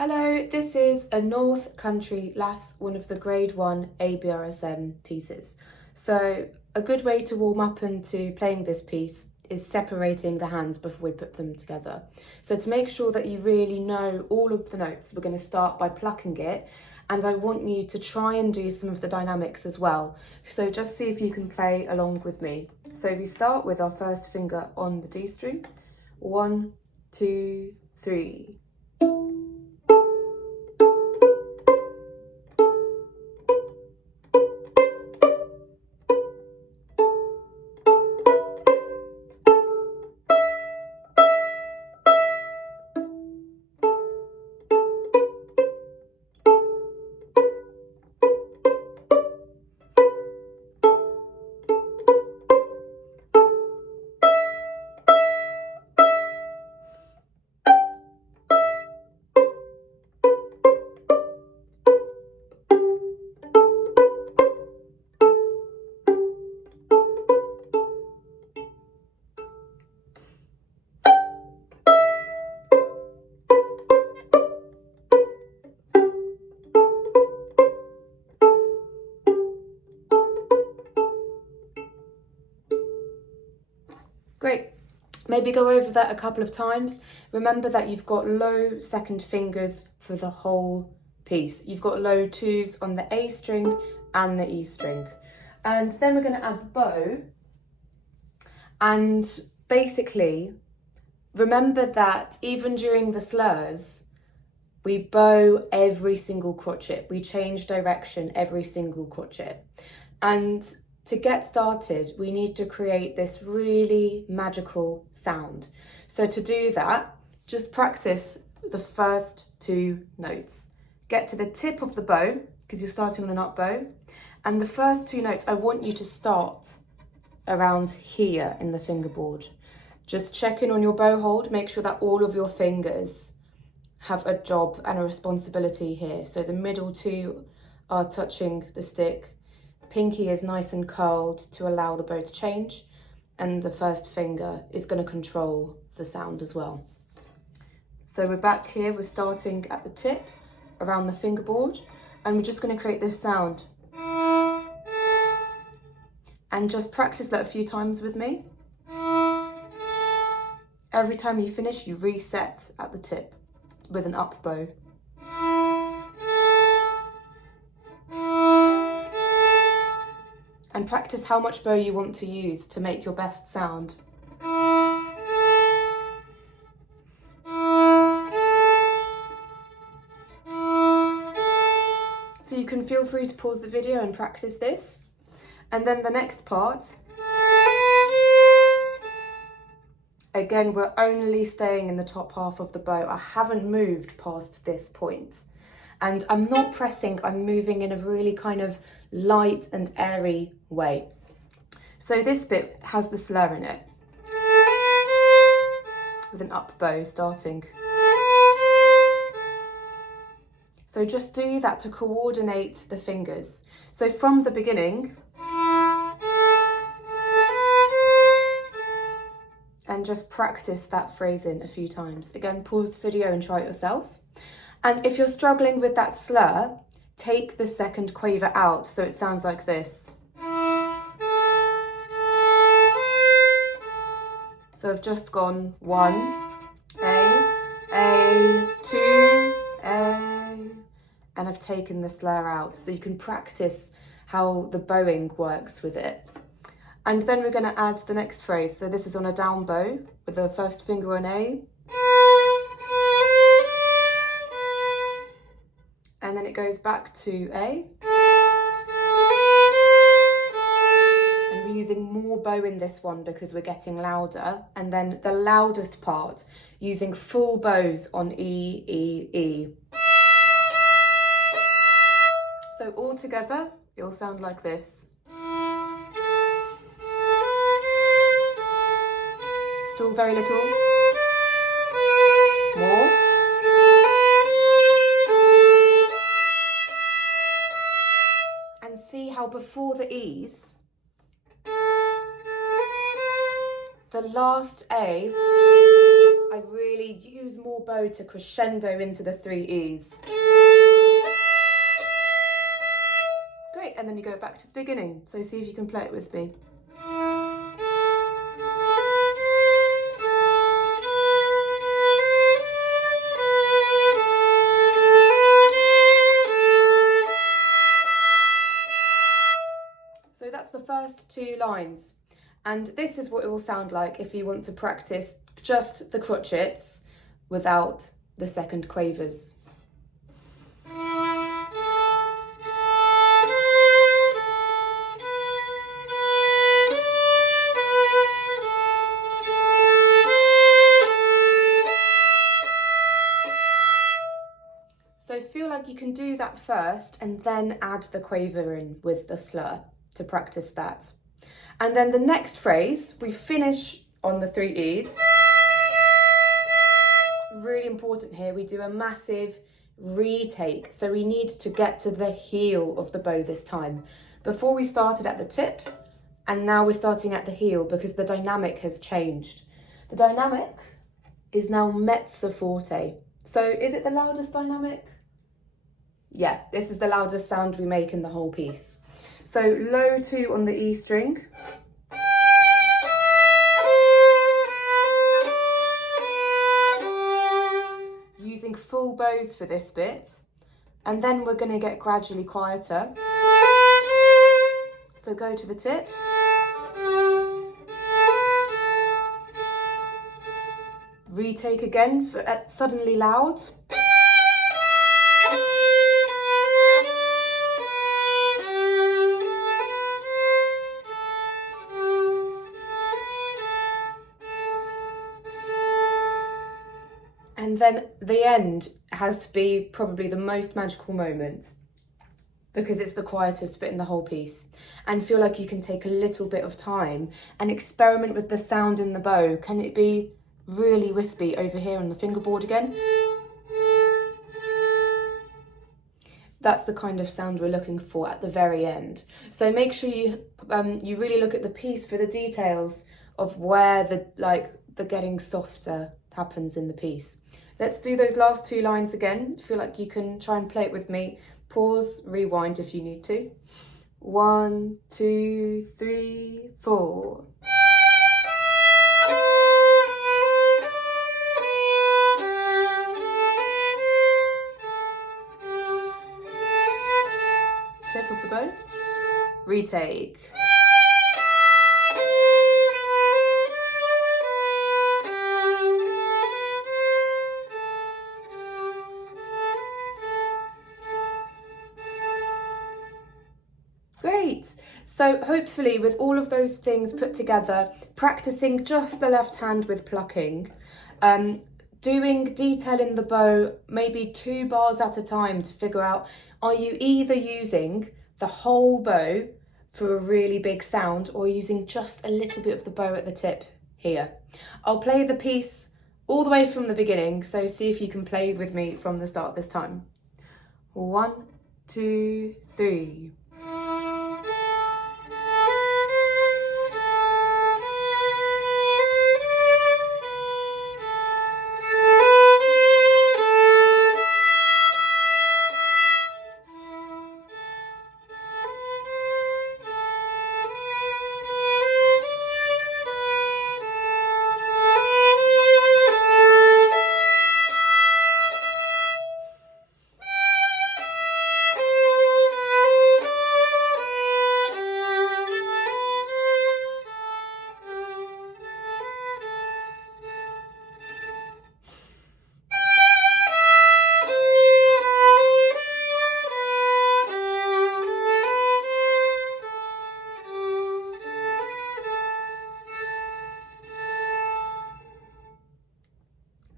Hello, this is a North Country Lass, one of the grade 1 ABRSM pieces. So a good way to warm up into playing this piece is separating the hands before we put them together. So to make sure that you really know all of the notes, we're going to start by plucking it, and I want you to try and do some of the dynamics as well. So just see if you can play along with me. So we start with our first finger on the D string. 1, 2, 3. Great. Maybe go over that a couple of times. Remember that you've got low second fingers for the whole piece. You've got low twos on the A string and the E string. And then we're going to add the bow. And basically, remember that even during the slurs, we bow every single crotchet. We change direction every single crotchet. And to get started, we need to create this really magical sound. So to do that, just practice the first 2 notes. Get to the tip of the bow, because you're starting on an up bow. And the first 2 notes, I want you to start around here in the fingerboard. Just check in on your bow hold, make sure that all of your fingers have a job and a responsibility here. So the middle 2 are touching the stick. Pinky is nice and curled to allow the bow to change, and the first finger is going to control the sound as well. So we're back here, we're starting at the tip around the fingerboard, and we're just going to create this sound. And just practice that a few times with me. Every time you finish, you reset at the tip with an up bow. And practice how much bow you want to use to make your best sound. So you can feel free to pause the video and practice this. And then the next part, again, we're only staying in the top half of the bow. I haven't moved past this point. And I'm not pressing, I'm moving in a really kind of light and airy way. So this bit has the slur in it, with an up bow starting. So just do that to coordinate the fingers. So from the beginning, and just practice that phrasing a few times. Again, pause the video and try it yourself. And if you're struggling with that slur, take the second quaver out so it sounds like this. So I've just gone 1, A, 2, A, and I've taken the slur out. So you can practice how the bowing works with it. And then we're going to add the next phrase. So this is on a down bow with the first finger on A. And then it goes back to A. And we're using more bow in this one because we're getting louder. And then the loudest part, using full bows on E, E, E. So all together, it will sound like this. Still very little. More. And see how before the E's, the last A, I I really use more bow to crescendo into the 3 E's. Great, and then you go back to the beginning. So see if you can play it with me. So that's the first 2 lines. And this is what it will sound like if you want to practice just the crotchets without the second quavers. So feel like you can do that first and then add the quaver in with the slur to practice that. And then the next phrase, we finish on the 3 E's. Really important here, we do a massive retake. So we need to get to the heel of the bow this time. Before we started at the tip, and now we're starting at the heel because the dynamic has changed. The dynamic is now mezzo forte. So is it the loudest dynamic? Yeah, this is the loudest sound we make in the whole piece. So low 2 on the E string. Using full bows for this bit. And then we're going to get gradually quieter. So go to the tip. Retake again for suddenly loud. And then the end has to be probably the most magical moment because it's the quietest bit in the whole piece. And feel like you can take a little bit of time and experiment with the sound in the bow. Can it be really wispy over here on the fingerboard again? That's the kind of sound we're looking for at the very end. So make sure you really look at the piece for the details of where the getting softer happens in the piece. Let's do those last 2 lines again. Feel like you can try and play it with me. Pause, rewind if you need to. 1, 2, 3, 4. Tip of the bow. Retake. Great. So hopefully with all of those things put together, practicing just the left hand with plucking, doing detail in the bow, maybe 2 bars at a time to figure out, are you either using the whole bow for a really big sound or using just a little bit of the bow at the tip here? I'll play the piece all the way from the beginning, so see if you can play with me from the start this time. 1, 2, 3.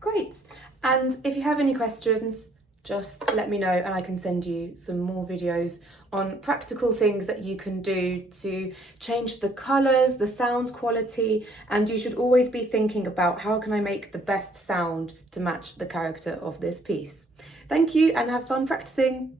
Great. And if you have any questions, just let me know and I can send you some more videos on practical things that you can do to change the colours, the sound quality, and you should always be thinking about how can I make the best sound to match the character of this piece. Thank you and have fun practicing.